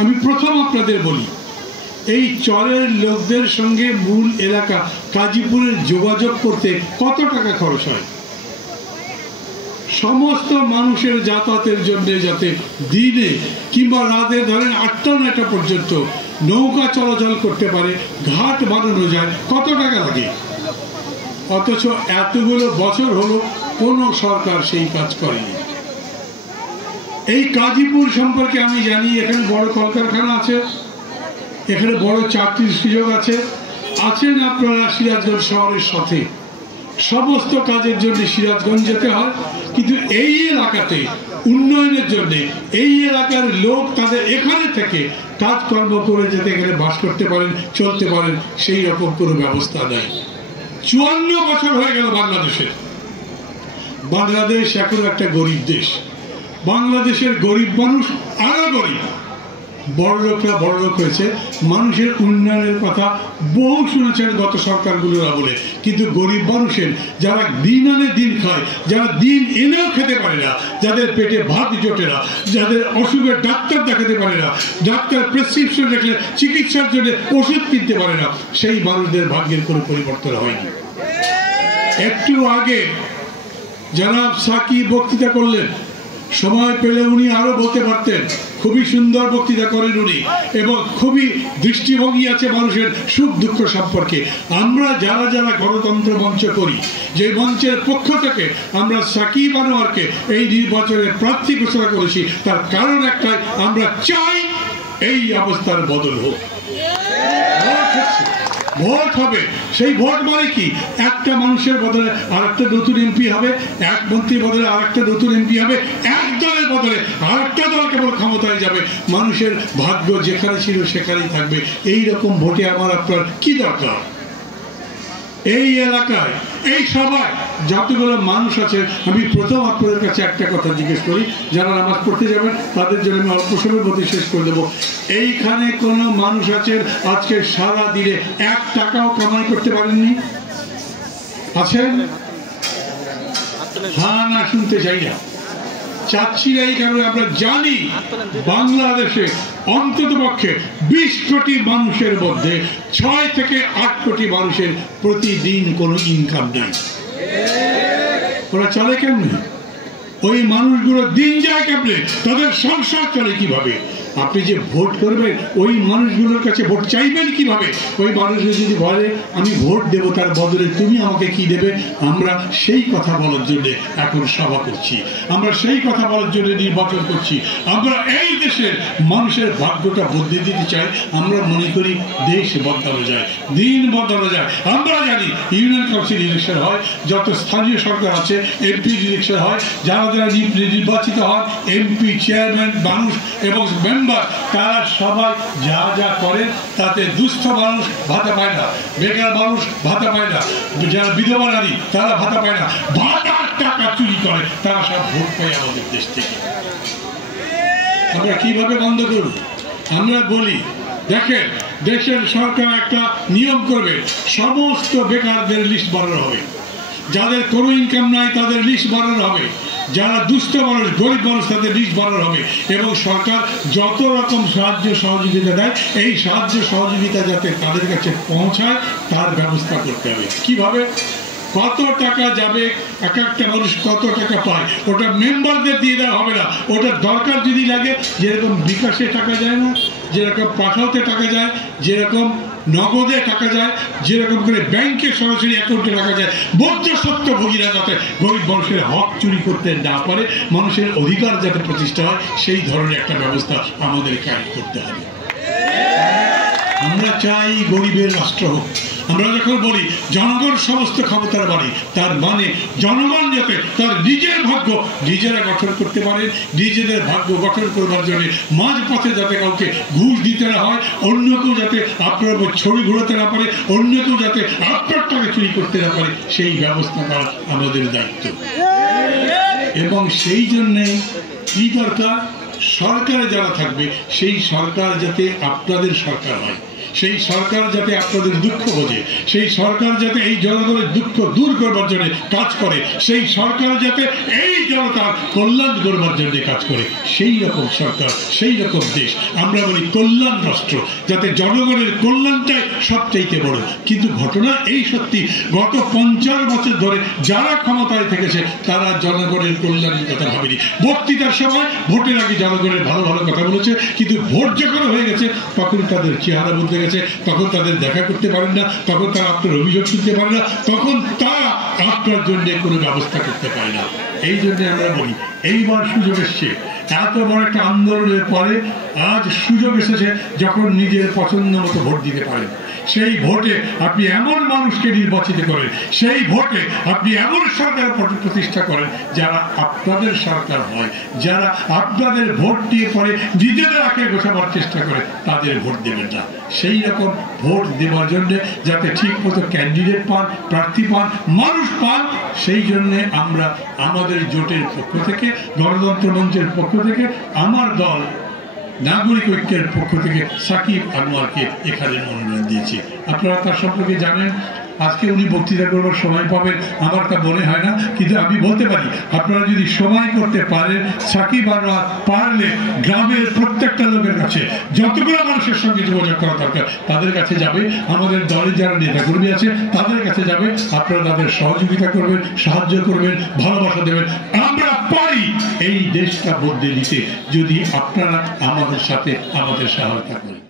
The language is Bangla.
আমি প্রথম আপনাদের বলি, এই চরের লোকদের সঙ্গে মূল এলাকা কাজীপুরের যোগাযোগ করতে কত টাকা খরচ হয়? সমস্ত মানুষের যাতায়াতের জন্য যাতে দিনে কিংবা রাতে ধরেন 8টা-9টা পর্যন্ত নৌকা চলাচল করতে পারে, ঘাট বানানো যায়, কত টাকা লাগে? অথচ এতগুলো বছর হলো কোনো সরকার সেই কাজ করেনি। এই কাজীপুর সম্পর্কে আমি জানি, এখানে বড় কলকারখানা আছে, এখানে বড় চাকরির সুযোগ আছে। আছেন আপনারা সিরাজগঞ্জ শহরের সাথে, সমস্ত কাজের জন্য সিরাজগঞ্জ যেতে হয়, কিন্তু এই এলাকাতে উন্নয়নের জন্য এই এলাকার লোক তাদের এখানে থেকে কাজকর্ম করে যেতে, এখানে বাস করতে পারেন, চলতে পারেন, সেই রকম কোনো ব্যবস্থা নেই। 54 বছর হয়ে গেল বাংলাদেশের। বাংলাদেশ এখন একটা গরিব দেশ। বাংলাদেশের গরিব মানুষ আরো গরিব। বড় লোকরা বড় লোক হয়েছে, মানুষের উন্নয়নের কথা বহু শুনেছেন গত সরকারগুলোরা বলে, কিন্তু গরিব মানুষের যারা দিন আনে দিন খায়, যারা দিন এনেও খেতে পারে না, যাদের পেটে ভাত জোটে না, যাদের অসুখের ডাক্তার দেখাতে পারে না, ডাক্তার প্রেসক্রিপশন রেখে চিকিৎসার জন্য ওষুধ কিনতে পারে না, সেই মানুষদের ভাগ্যের কোনো পরিবর্তন হয়নি। একটু আগে জনাব সাকি বক্তৃতা করলেন, সময় পেলে উনি আরো বলতে পারতেন। খুবই সুন্দর বক্তৃতা করেন উনি, এবং খুবই দৃষ্টিভঙ্গি আছে মানুষের সুখ দুঃখ সম্পর্কে। আমরা যারা যারা গণতন্ত্র মঞ্চ করি, যে মঞ্চের পক্ষ থেকে আমরা সাকিব আনোয়ারকে এই নির্বাচনের প্রার্থী ঘোষণা করেছি, তার কারণ একটাই, আমরা চাই এই অবস্থার বদল হোক। ভোট হবে, সেই ভোট মানে কি? একটা মানুষের বদলে আরেকটা নতুন এমপি হবে, এক মন্ত্রীর বদলে আরেকটা নতুন এমপি হবে, এক দলের বদলে আরেকটা দল কেবল ক্ষমতায় যাবে, মানুষের ভাগ্য যেখানে ছিল সেখানেই থাকবে। এই রকম ভোটে আমার আপনার কি দরকার? এই এলাকায় এই সবাই যতগুলো মানুষ আছে, আমি প্রথম আপনাদের কাছে একটা কথা জিজ্ঞেস করি, যারা নামাজ পড়তে যাবেন তাদের জন্য আমি অল্প সময়ের মধ্যে শেষ করে দেবো। এইখানে কোনো মানুষ আছেন আজকে সারা দিনে 1 টাকাও কামাই করতে পারেননি? আছেন? হ্যাঁ না শুনতে চাই না, চাচ্ছি না। এই কারণে আমরা জানি বাংলাদেশে অন্তত পক্ষে 20 কোটি মানুষের মধ্যে 6 থেকে 8 কোটি মানুষের প্রতিদিন কোনো ইনকাম নেই। ওরা চলে কেমনে? ওই মানুষগুলো দিন যায় কেমনে? তাদের সংসার চলে কিভাবে? আপনি যে ভোট করবেন, ওই মানুষগুলোর কাছে ভোট চাইবেন কিভাবে? ওই মানুষগুলো যদি বলে আমি ভোট দেবো, তার বদলে তুমি আমাকে কি দেবে? আমরা সেই কথা বলার জন্য এখন সভা করছি, আমরা সেই কথা বলার জন্য নির্বাচন করছি। আমরা এই দেশের মানুষের ভাগ্যটা বদলে দিতে চাই। আমরা মনে করি দেশ বদলানো যায়, দিন বদলানো যায়। আমরা জানি ইউনিয়ন কাউন্সিল ইলেকশন হয়, যত স্থানীয় সরকার আছে এমপি ইলেকশন হয়, যারা যারা নির্বাচিত হয় এমপি, চেয়ারম্যান, মানুষ এবং তারা সবাই যা যা করেন তাতে দুস্থ মানুষ ভাতা পায় না, বেকার মানুষ ভাতা পায় না, যারা বিধবা নারী তারা ভাতা পায় না, ভাতার টাকা চুরি করে, তারা সব ভোট পায় আমাদের দেশ থেকে। আমরা কিভাবে বন্ধ করব? আমরা বলি দেখেন, দেশের সরকার একটা নিয়ম করবে, সমস্ত বেকারদের লিস্ট বানানো হবে, যাদের কোনো ইনকাম নাই তাদের লিস্ট বানানো হবে, যারা দুস্থ মানুষ, গরিব মানুষ, তাদের লিস্ট বানানো হবে, এবং সরকার যত রকম সাহায্য সহযোগিতা দেয় এই সাহায্য সহযোগিতা যাতে তাদের কাছে পৌঁছায় তার ব্যবস্থা করতে হবে। কিভাবে, কত টাকা যাবে, এক একটা মানুষ কত টাকা পায়, ওটা মেম্বারদের দিয়ে দেওয়া হবে না। ওটা দরকার যদি লাগে, যেরকম বিকাশে টাকা যায় না, যেরকম পাঠাতে টাকা যায়, যেরকম নগদে টাকা যায়, যেরকম করে ব্যাংকে সরাসরি অ্যাকাউন্টে টাকা যায়, মধ্যস্বত্বভোগীরা যাতে গরিব মানুষের হক চুরি করতে না পারে, মানুষের অধিকার যাতে প্রতিষ্ঠা হয়, সেই ধরনের একটা ব্যবস্থা আমাদেরকে করতে হবে। আমরা চাই গরিবের রাষ্ট্র হোক। আমরা যখন বলি জনগণ সমস্ত ক্ষমতার বাড়ি, তার মানে জনগণ যাতে তার নিজের ভাগ্য নিজেরা গঠন করতে পারে, নিজেদের ভাগ্য গঠন করবার জন্য মাঝ পথে যাতে কাউকে ঘুষ দিতে না হয়, অন্য কেউ যাতে আপনার উপর ছবি ঘোরাতে না পারে, অন্য কেউ যাতে আপনার টাকা চুরি করতে না পারে, সেই ব্যবস্থা করা আমাদের দায়িত্ব। এবং সেই জন্যে কি দরকার, সরকারে যারা থাকবে সেই সরকার যাতে আপনাদের সরকার হয়, সেই সরকার যাতে আপনাদের দুঃখ বোঝে, সেই সরকার যাতে এই জনগণের দুঃখ দূর করবার জন্য কাজ করে, সেই সরকার যাতে এই জনতার কল্যাণ করবার জন্য কাজ করে, সেই রকম সরকার, সেই রকম দেশ। আমরা বলি কল্যাণ রাষ্ট্র, যাতে জনগণের কল্যাণটাই সবচাইতে বড়। কিন্তু ঘটনা এই সত্যি, গত 50 বছর ধরে যারা ক্ষমতায় থেকেছে তারা জনগণের কল্যাণের কথা ভাবেনি। বক্তৃতার সময় ভোটের আগে জনগণের ভালো ভালো কথা বলেছে, কিন্তু ভোট যখন হয়ে গেছে তখন তাদের চেহারা বদলে গেছে, তখন তাদের দেখা করতে পারেন না, তখন তারা আপনার অভিযোগ শুনতে পারে না, তখন তারা আপনার জন্য কোনো ব্যবস্থা করতে পারে না। এই জন্য আমরা বলি এইবার সুযোগ এসছে। এত বড় একটা আন্দোলনের পরে আজ সুযোগ এসেছে যখন নিজের পছন্দ মতো ভোট দিতে পারেন। সেই ভোটে আপনি এমন মানুষকে নির্বাচিত করেন, সেই ভোটে আপনি এমন সরকার প্রতিষ্ঠা করেন যারা আপনাদের সরকার হয়, যারা আপনাদের ভোট দিয়ে পরে নিজেদের আঁকে গোছাবার চেষ্টা করে, তাদের ভোট দেবেন না। সেই রকম ভোট দেওয়ার জন্য যাতে ঠিক মতো ক্যান্ডিডেট পান, প্রার্থী পান, মানুষ পান, সেই জন্যে আমরা আমাদের জোটের পক্ষ থেকে, গণতন্ত্র মঞ্চের পক্ষ থেকে, আমার দল নাগরিক ঐক্যের পক্ষ থেকে সাকিব আনোয়ারকে এখানে মনোনয়ন দিয়েছি। আপনারা তার সম্পর্কে জানেন। আজকে উনি বক্তৃতা করবার সময় পাবেন আমার তা মনে হয় না, কিন্তু আমি বলতে পারি আপনারা যদি সময় করতে পারেন, সাকিব আনোয়ার পারলে গ্রামের প্রত্যেকটা লোকের কাছে, যতগুলো মানুষের সঙ্গে যোগাযোগ করা দরকার তাদের কাছে যাবে, আমাদের দলের যারা নেতাকর্মী আছে তাদের কাছে যাবে, আপনারা তাদের সহযোগিতা করবেন, সাহায্য করবেন, ভালোবাসা দেবেন। আমরা পারি এই দেশটা বদলে দিতে যদি আপনারা আমাদের সাথে আমাদের সহায়তা করেন।